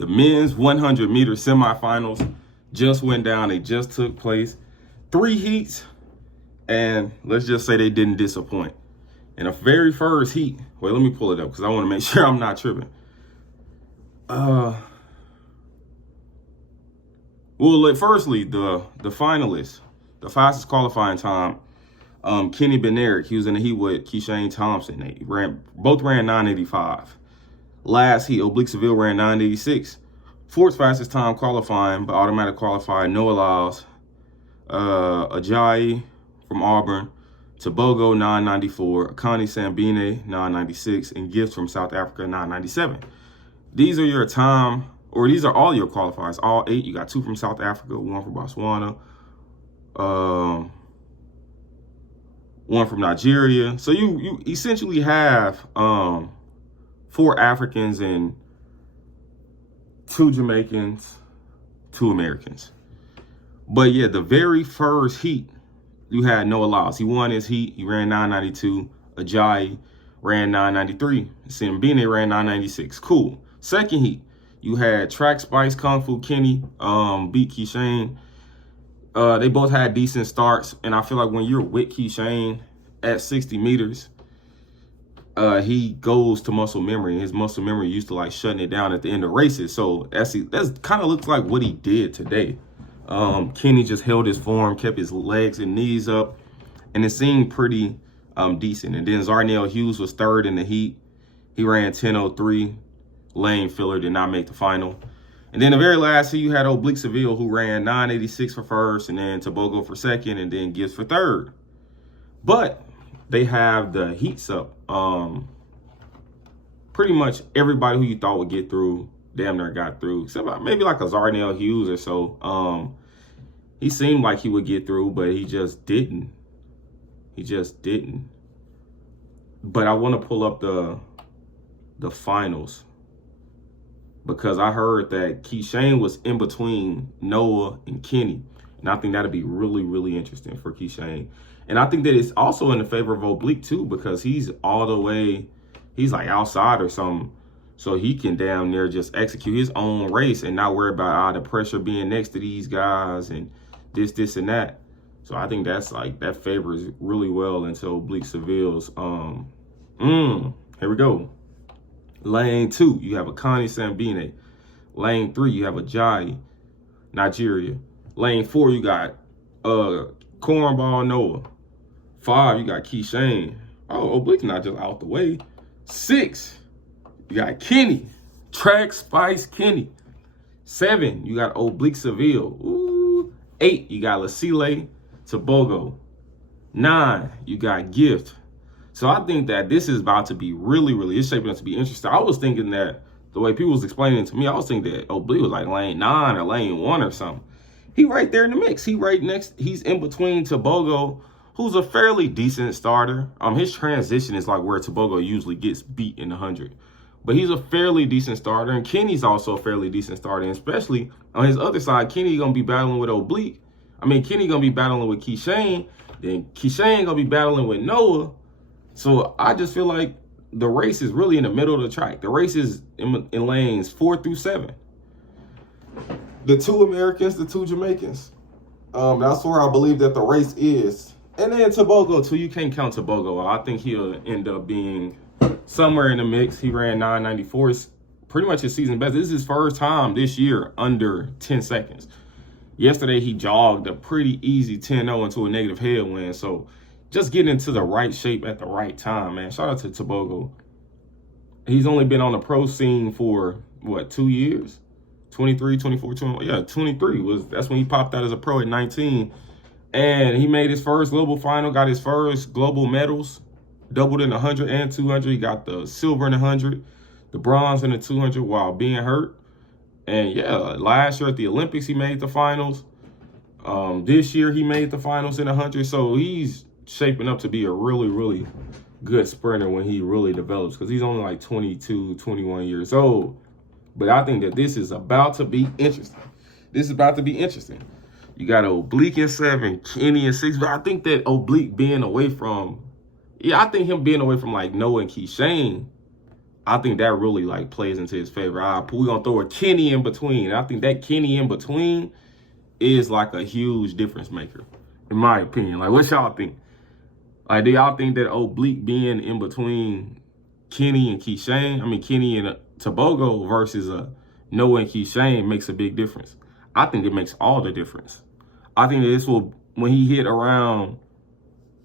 The men's 100-meter semifinals just went down. They just took place. 3 heats, and let's just say they didn't disappoint. In the very first heat, wait, let me pull it up because I want to make sure I'm not tripping. Well, firstly, the finalists, the fastest qualifying time, Kenny Benerick, he was in the heat with Kishane Thompson. They both ran 9:85. Last heat, Oblique Seville ran 9:86. Fourth fastest time qualifying, but automatic qualifying, Noah Lyles, Ajayi from Auburn, Tobogo 9:94, Akani Sambine 9:96, and Gifts from South Africa 9:97. These are your time, or these are all your qualifiers, all 8. You got 2 from South Africa, 1 from Botswana, 1 from Nigeria. So you essentially have 4 Africans and 2 Jamaicans, 2 Americans. But yeah, the very first heat, you had Noah Lyles. He won his heat. He ran 9:92. Ajayi ran 9:93. Simbine ran 9:96. Cool. Second heat, you had Track Spice Kung Fu Kenny beat Kishane. They both had decent starts, and I feel like when you're with Kishane at 60 meters, he goes to muscle memory. His muscle memory used to like shutting it down at the end of races. So that's kind of looks like what he did today. Kenny just held his form, kept his legs and knees up, and it seemed pretty decent. And then Zarnell Hughes was third in the heat. He ran 10:03. Lane filler did not make the final. And then the very last heat, you had Oblique Seville, who ran 9:86 for first, and then Tobogo for second, and then Gibbs for third. But they have the heats up. Pretty much everybody who you thought would get through, damn near got through, except maybe like a Zarnell Hughes or so. He seemed like he would get through, but he just didn't. He just didn't. But I want to pull up the finals, because I heard that Kishane was in between Noah and Kenny. And I think that'd be really, really interesting for Kishane. And I think that it's also in the favor of Oblique too, because he's all the way, he's like outside or something. So he can damn near just execute his own race and not worry about the pressure being next to these guys and this, and that. So I think that's like, that favors really well into Oblique Seville's. Here we go. Lane 2, you have Akani Sambine. Lane 3, you have Ajayi, Nigeria. Lane 4, you got Cornball Noah. 5, you got Kishane. Oh, Oblique not just out the way. 6, you got Kenny. Track Spice Kenny. 7, you got Oblique Seville. Ooh. 8, you got Lasile Tobogo. 9, you got Gift. So I think that this is about to be really, really, it's shaping up to be interesting. I was thinking that the way people was explaining it to me, I was thinking that Oblique was like lane 9 or lane 1 or something. He right there in the mix. He right next, he's in between Tobogo, who's a fairly decent starter. His transition is like where Tobogo usually gets beat in the 100. But he's a fairly decent starter, and Kenny's also a fairly decent starter, and especially on his other side, Kenny gonna be battling with Oblique. Kenny gonna be battling with Kishane, then Kishane gonna be battling with Noah. So I just feel like the race is really in the middle of the track. The race is in lanes 4 through 7. The 2 Americans, the 2 Jamaicans. That's where I believe that the race is. And then Tobogo too. You can't count Tobogo. I think he'll end up being somewhere in the mix. He ran 9:94. It's pretty much his season best. This is his first time this year under 10 seconds. Yesterday he jogged a pretty easy 10-0 into a negative headwind. So just getting into the right shape at the right time, man. Shout out to Tobogo. He's only been on the pro scene for, what, 2 years? 23, 24, 21. Yeah, 23 that's when he popped out as a pro at 19. And he made his first global final, got his first global medals, doubled in the 100 and 200. He got the silver in the 100, the bronze in the 200 while being hurt. And yeah, last year at the Olympics, he made the finals. This year, he made the finals in the 100. So he's shaping up to be a really, really good sprinter when he really develops, because he's only like 22, 21 years old. But I think that this is about to be interesting. This is about to be interesting. You got Oblique in 7, Kenny in 6. But I think that Oblique being away from, I think him being away from like Noah and Kishane I think that really like plays into his favor. We're gonna throw a Kenny in between. And I think that Kenny in between is like a huge difference maker, in my opinion. Like, what y'all think? Like, do y'all think that Oblique being in between Kenny and Kishane, Kenny and Tobago versus Noah and Kishane makes a big difference? I think it makes all the difference. I think that this will, when he hit around,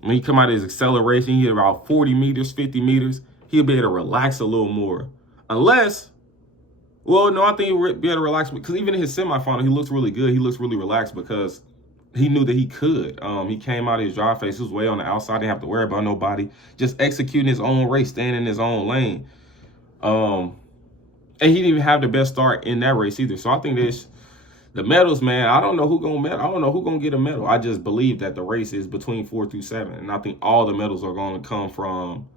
when he come out of his acceleration, he hit about 40 meters, 50 meters, he'll be able to relax a little more. Unless, well, no, I think he'll be able to relax because even in his semifinal, he looks really good. He looks really relaxed because he knew that he could. He came out of his dry face. He was way on the outside. Didn't have to worry about nobody. Just executing his own race, staying in his own lane. And he didn't even have the best start in that race either. So I think this, the medals, man, I don't know who gonna medal. I don't know who gonna get a medal. I just believe that the race is between 4 through 7. And I think all the medals are gonna come from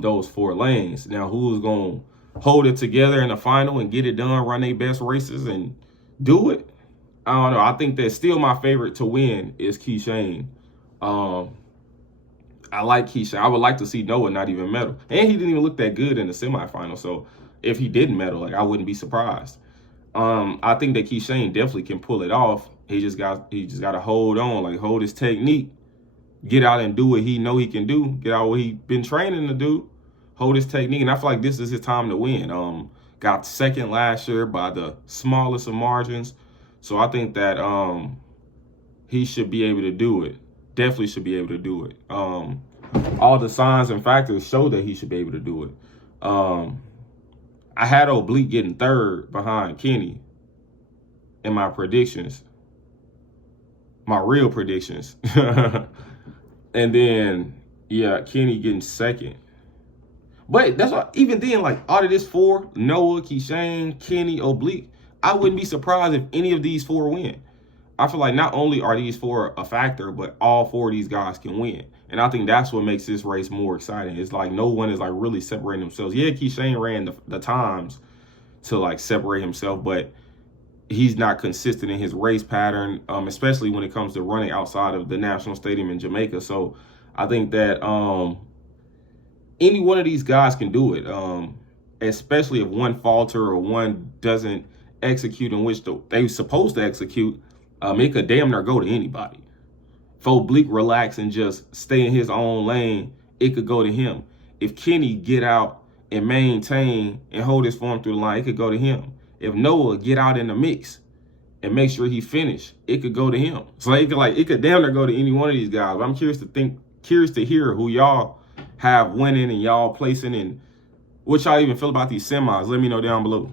those 4 lanes. Now, who's gonna hold it together in the final and get it done, run their best races and do it? I don't know. I think that still my favorite to win is Kishane. I like Kishane. I would like to see Noah not even medal. And he didn't even look that good in the semifinal. So if he didn't medal, like, I wouldn't be surprised. I think that Kishane definitely can pull it off. He just got to hold on, like hold his technique, get out and do what he know he can do, get out what he been training to do, hold his technique. And I feel like this is his time to win. Got second last year by the smallest of margins. So I think that he should be able to do it. Definitely should be able to do it. All the signs and factors show that he should be able to do it. I had Oblique getting 3rd behind Kenny in my predictions, my real predictions. And then, yeah, Kenny getting 2nd. But that's why, even then, like, out of this 4, Noah, Kishane, Kenny, Oblique, I wouldn't be surprised if any of these 4 win. I feel like not only are these 4 a factor, but all 4 of these guys can win. And I think that's what makes this race more exciting. It's like no one is like really separating themselves. Yeah, Kishane ran the times to like separate himself, but he's not consistent in his race pattern, especially when it comes to running outside of the national stadium in Jamaica. So I think that any one of these guys can do it, especially if one falter or one doesn't execute in which they're supposed to execute. It could damn near go to anybody. If Oblique relax and just stay in his own lane, it could go to him. If Kenny get out and maintain and hold his form through the line, it could go to him. If Noah get out in the mix and make sure he finish, it could go to him. So it could damn near go to any one of these guys. But I'm curious to hear who y'all have winning and y'all placing and what y'all even feel about these semis. Let me know down below.